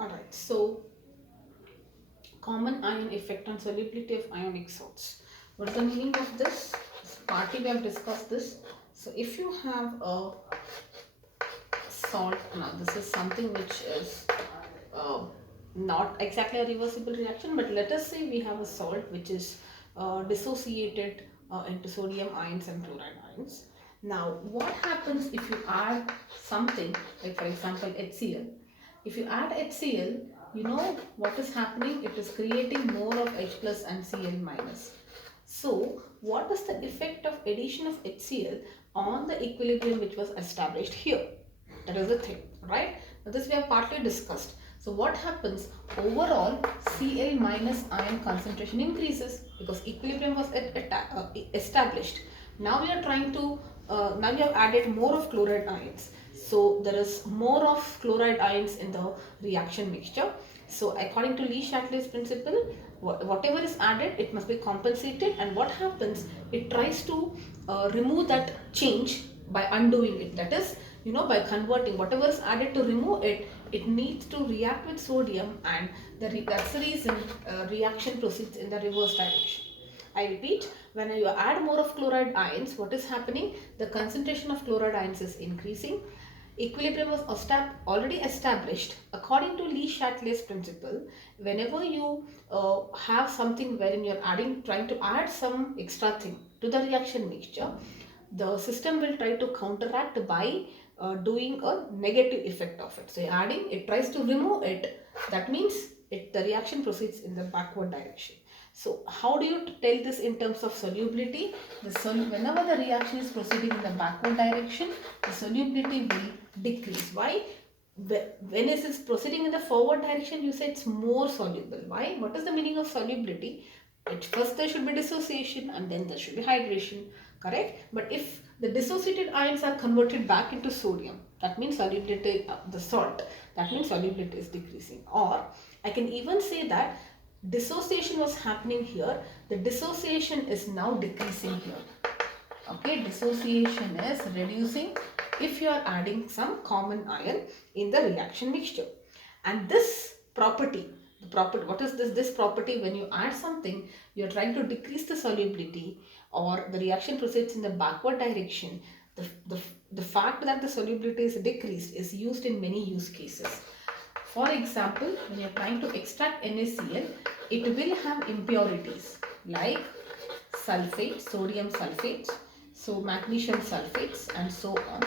Alright, so common ion effect on solubility of ionic salts. What is the meaning of this? Partly we have discussed this. So if you have a salt, now this is something which is uh, not exactly a reversible reaction, but let us say we have a salt which is dissociated into sodium ions and chloride ions. Now what happens if you add something like, for example, HCl? If you add HCl, you know what is happening? It is creating more of H plus and Cl minus. So what is the effect of addition of HCl on the equilibrium which was established here? That is the thing, right? Now this we have partly discussed. So what happens? Overall Cl minus ion concentration increases because equilibrium was established. Now we are trying to, now we have added more of chloride ions. So there is more of chloride ions in the reaction mixture. So according to Le-Chatelet's principle, whatever is added, it must be compensated, and what happens? It tries to remove that change by undoing it. That is, by converting whatever is added to remove it, it needs to react with sodium, and that's the reason reaction proceeds in the reverse direction. I repeat, when you add more of chloride ions, what is happening? The concentration of chloride ions is increasing. Equilibrium was already established. According to Le-Chatelet's principle, whenever you have something wherein you're trying to add some extra thing to the reaction mixture, the system will try to counteract by doing a negative effect of it. So adding, it tries to remove it. That means the reaction proceeds in the backward direction. So how do you tell this in terms of solubility? Whenever the reaction is proceeding in the backward direction, the solubility will decrease. Why? When it is proceeding in the forward direction, you say it's more soluble. Why? What is the meaning of solubility? First there should be dissociation and then there should be hydration, correct? But if the dissociated ions are converted back into sodium, that means solubility, the salt, that means solubility is decreasing. Or I can even say that dissociation was happening here, the dissociation is now decreasing here. Okay, dissociation is reducing if you are adding some common ion in the reaction mixture. And this property, what is this property? When you add something, you are trying to decrease the solubility, or the reaction proceeds in the backward direction. The fact that the solubility is decreased is used in many use cases. For example, when you are trying to extract NaCl, it will have impurities like sulfate, sodium sulfate, so magnesium sulfates, and so on.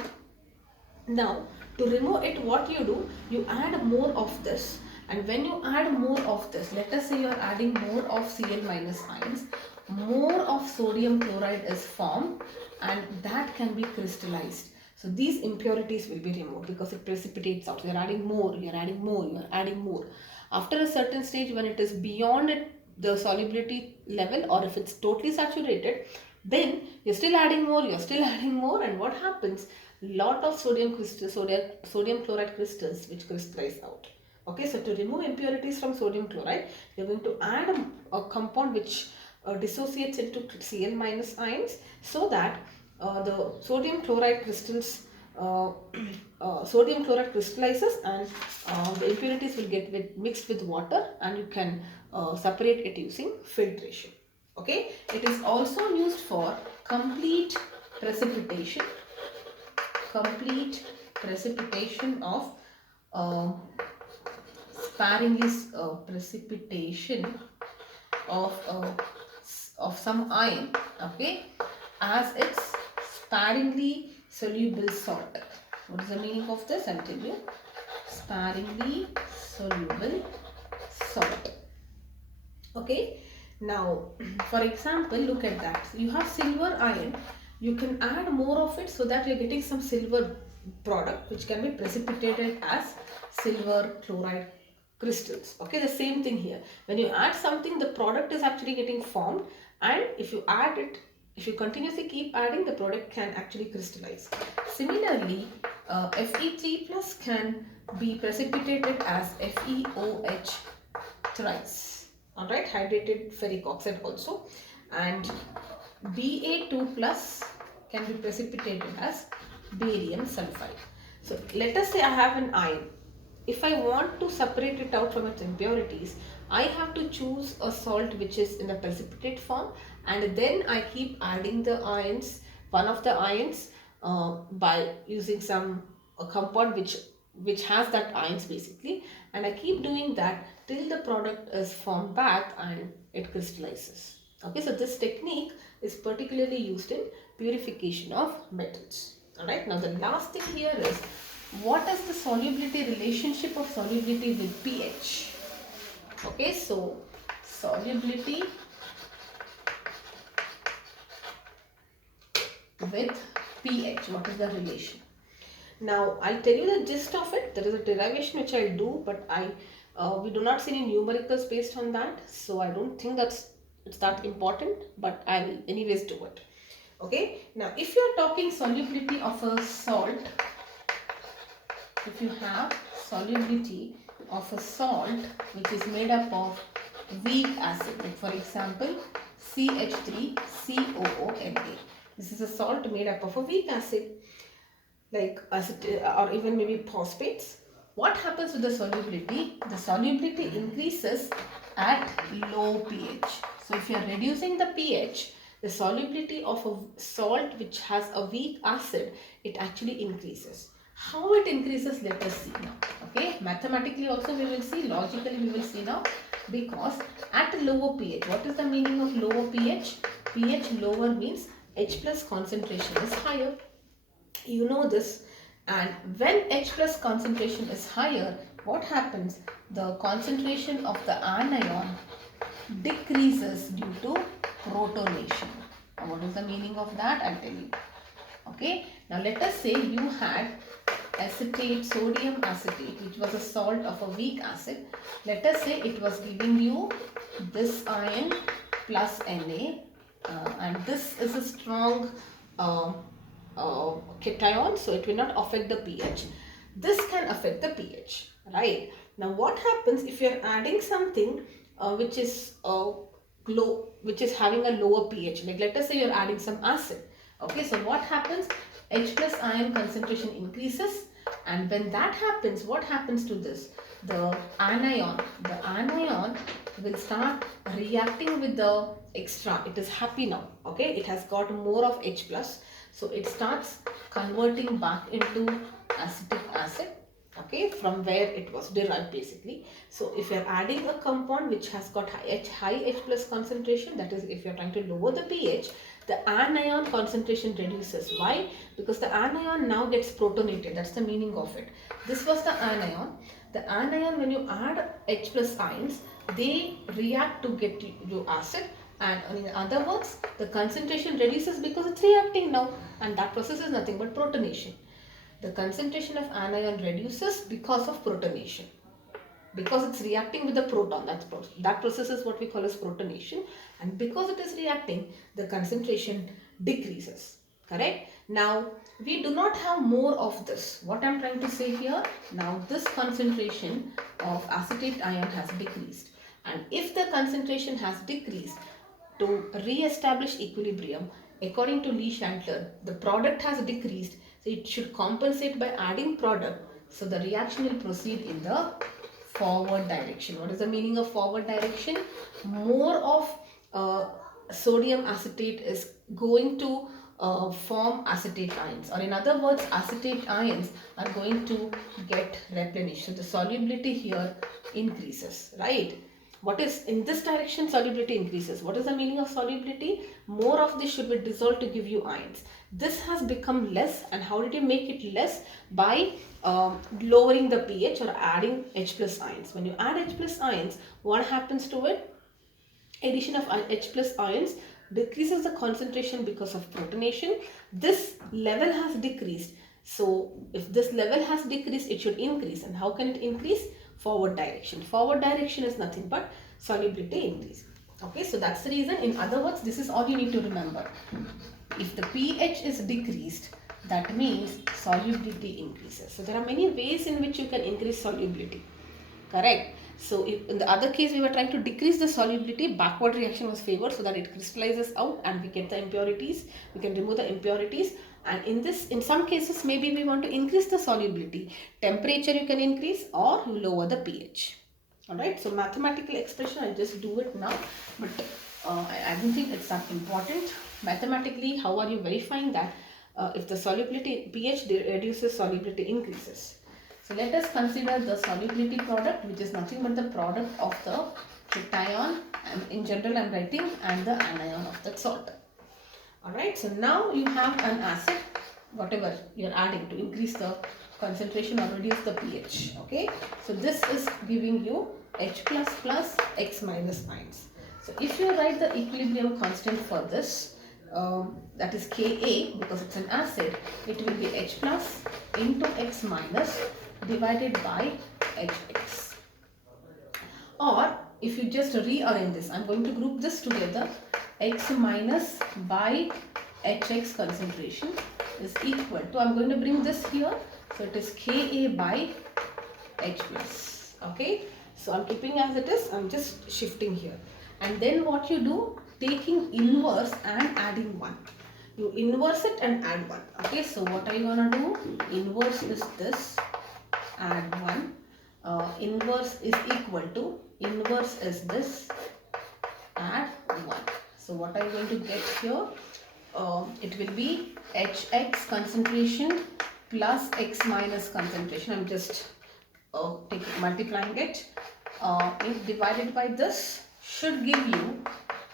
Now, to remove it, what you do, you add more of this, and when you add more of this, let us say you are adding more of Cl minus ions, more of sodium chloride is formed, and that can be crystallized. So these impurities will be removed because it precipitates out. You are adding more, you are adding more, you are adding more. After a certain stage, when it is beyond the solubility level, or if it's totally saturated, then you're still adding more, you're still adding more, and what happens? Lot of sodium crystals, sodium chloride crystals which crystallize out. Okay, so to remove impurities from sodium chloride, you're going to add a compound which dissociates into Cl minus ions, so that the sodium chloride crystals sodium chloride crystallizes, and the impurities will get mixed with water, and you can separate it using filtration. Okay, it is also used for complete precipitation of uh, sparingly precipitation of some ion, okay, as its sparingly soluble salt. What is the meaning of this? I'll tell you. Sparingly soluble salt. Okay. Now, for example, look at that. You have silver ion. You can add more of it so that you're getting some silver product which can be precipitated as silver chloride crystals. Okay, the same thing here. When you add something, the product is actually getting formed, and if you add it, if you continuously keep adding, the product can actually crystallize. Similarly, Fe3 plus can be precipitated as FeOH thrice. Alright, hydrated ferric oxide also, and Ba2 plus can be precipitated as barium sulfide. So let us say I have an ion. if I want to separate it out from its impurities, I have to choose a salt which is in the precipitate form, and then I keep adding the ions, one of the ions, by using some a compound which has that ions basically, and I keep doing that till the product is formed back and it crystallizes. Okay, so this technique is particularly used in purification of metals. Alright, now the last thing here is, what is the solubility relationship of solubility with pH? Okay, so solubility with pH, what is the relation? Now I'll tell you the gist of it. There is a derivation which I'll do, but we do not see any numericals based on that, so I don't think it's that important, but I will anyways do it. Okay, now if you are talking solubility of a salt, if you have solubility of a salt which is made up of weak acid, like for example CH3COONA, this is a salt made up of a weak acid like acid or even maybe phosphates. What happens with the solubility? The solubility increases at low pH. So if you are reducing the pH, the solubility of a salt which has a weak acid, it actually increases. How it increases, let us see now. Okay, mathematically also we will see, logically we will see now, because at lower pH, what is the meaning of lower pH? pH lower means H plus concentration is higher. You know this. And when H plus concentration is higher, what happens? The concentration of the anion decreases due to protonation. Now what is the meaning of that? I'll tell you. Okay, now let us say you had acetate, sodium acetate, which was a salt of a weak acid. Let us say it was giving you this ion plus Na, and this is a strong cation, so it will not affect the pH. This can affect the pH, right? Now what happens if you are adding something which is which is having a lower pH, like let us say you are adding some acid. Okay, so what happens? H plus ion concentration increases, and when that happens, what happens to this? The anion will start reacting with the extra. It is happy now. Okay, it has got more of H plus, so it starts converting back into acetic acid. Okay, from where it was derived basically. So if you are adding a compound which has got high H plus concentration, that is if you are trying to lower the pH, the anion concentration reduces. Why? Because the anion now gets protonated. That's the meaning of it. This was the anion. The anion, when you add H plus ions, they react to get you acid, and in other words, the concentration reduces because it's reacting now, and that process is nothing but protonation. The concentration of anion reduces because of protonation, because it's reacting with the proton. That process is what we call as protonation, and because it is reacting, the concentration decreases. Correct? Now we do not have more of this. What I'm trying to say here, now this concentration of acetate ion has decreased, and if the concentration has decreased, to re-establish equilibrium, according to Le Chantler, the product has decreased, so it should compensate by adding product, so the reaction will proceed in the forward direction. What is the meaning of forward direction? More of sodium acetate is going to form acetate ions, or in other words, acetate ions are going to get replenished. So the solubility here increases, right? What is in this direction? Solubility increases. What is the meaning of solubility? More of this should be dissolved to give you ions. This has become less, and how did you make it less? By lowering the pH or adding H plus ions. When you add H plus ions, what happens to it? Addition of H plus ions decreases the concentration because of protonation. This level has decreased. So if this level has decreased, it should increase. And how can it increase? Forward direction. Forward direction is nothing but solubility increase. Okay, so that's the reason. In other words, this is all you need to remember. If the pH is decreased, that means solubility increases. So there are many ways in which you can increase solubility. Correct? So if in the other case we were trying to decrease the solubility, backward reaction was favored so that it crystallizes out and we get the impurities. We can remove the impurities. And in some cases, maybe we want to increase the solubility. Temperature you can increase or lower the pH. Alright, so mathematical expression, I'll just do it now, but I don't think it's that important. Mathematically, how are you verifying that if the solubility pH reduces, solubility increases? So let us consider the solubility product, which is nothing but the product of the cation, and in general I am writing, and the anion of that salt. Alright, so now you have an acid, whatever you are adding to increase the concentration or reduce the pH. Okay, so this is giving you H plus plus X minus ions. So if you write the equilibrium constant for this, that is Ka, because it's an acid, it will be H plus into X minus divided by Hx. Or if you just rearrange this, I'm going to group this together. X minus by Hx concentration is equal to, I'm going to bring this here, so it is Ka by H plus. Okay, so I'm keeping as it is, I'm just shifting here. And then what you do, taking inverse and adding 1. You inverse it and add 1. Okay, so what are you gonna do? Inverse is this, add 1. Inverse is equal to, inverse is this, add 1. So what are you going to get here? It will be Hx concentration plus X minus concentration. I'm just multiplying it. If divided by this should give you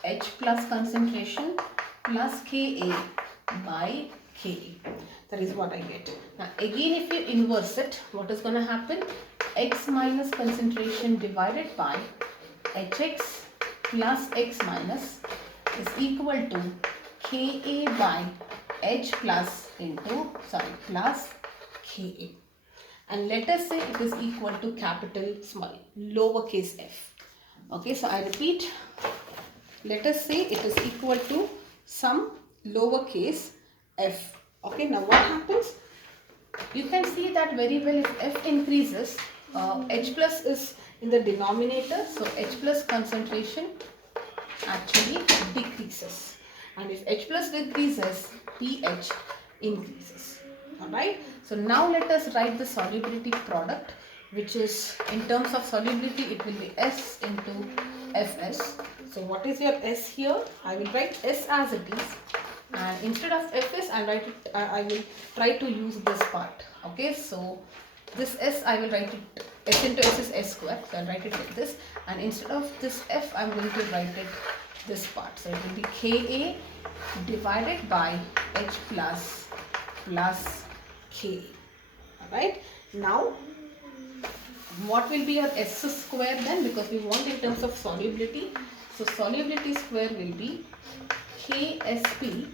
H plus concentration plus Ka by Ka. That is what I get. Now again, if you inverse it, what is going to happen? X minus concentration divided by Hx plus X minus is equal to Ka by H plus into, plus Ka. And let us say it is equal to capital lowercase f. Okay, so I repeat, let us say it is equal to some lowercase f. Okay, now what happens? You can see that very well. If f increases, H plus is in the denominator, so H plus concentration actually decreases, and if H plus decreases, pH increases. Alright, so now let us write the solubility product, which is, in terms of solubility, it will be S into Fs. So what is your S here? I will write S as it is, and instead of Fs I will try to use this part. Okay, so this S I will write it, S into S is S square, so I'll write it like this, and instead of this F I'm going to write it this part. So it will be Ka divided by H plus Ka. Alright, now what will be your S square then, because we want in terms of solubility. So solubility square will be Ksp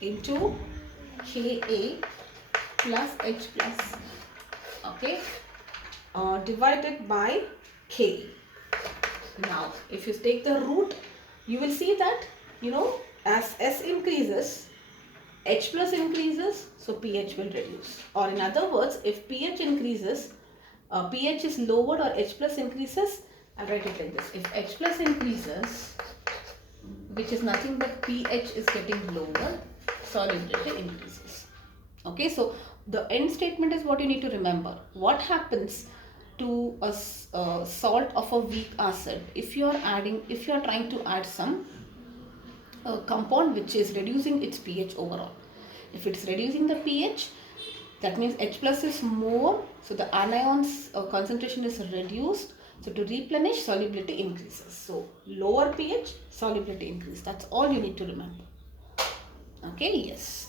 into Ka plus H plus, okay, divided by K. Now if you take the root, you will see that, as S increases, H plus increases, so pH will reduce. Or in other words, if pH increases, pH is lowered, or H plus increases, I'll write it like this. If H plus increases, which is nothing but pH is getting lower, solubility increases. Okay, so the end statement is what you need to remember. What happens to a salt of a weak acid if you are trying to add some compound which is reducing its pH overall? If it's reducing the pH, that means H plus is more, so the anion's concentration is reduced. So to replenish, solubility increases. So lower pH, solubility increase. That's all you need to remember. Okay, yes.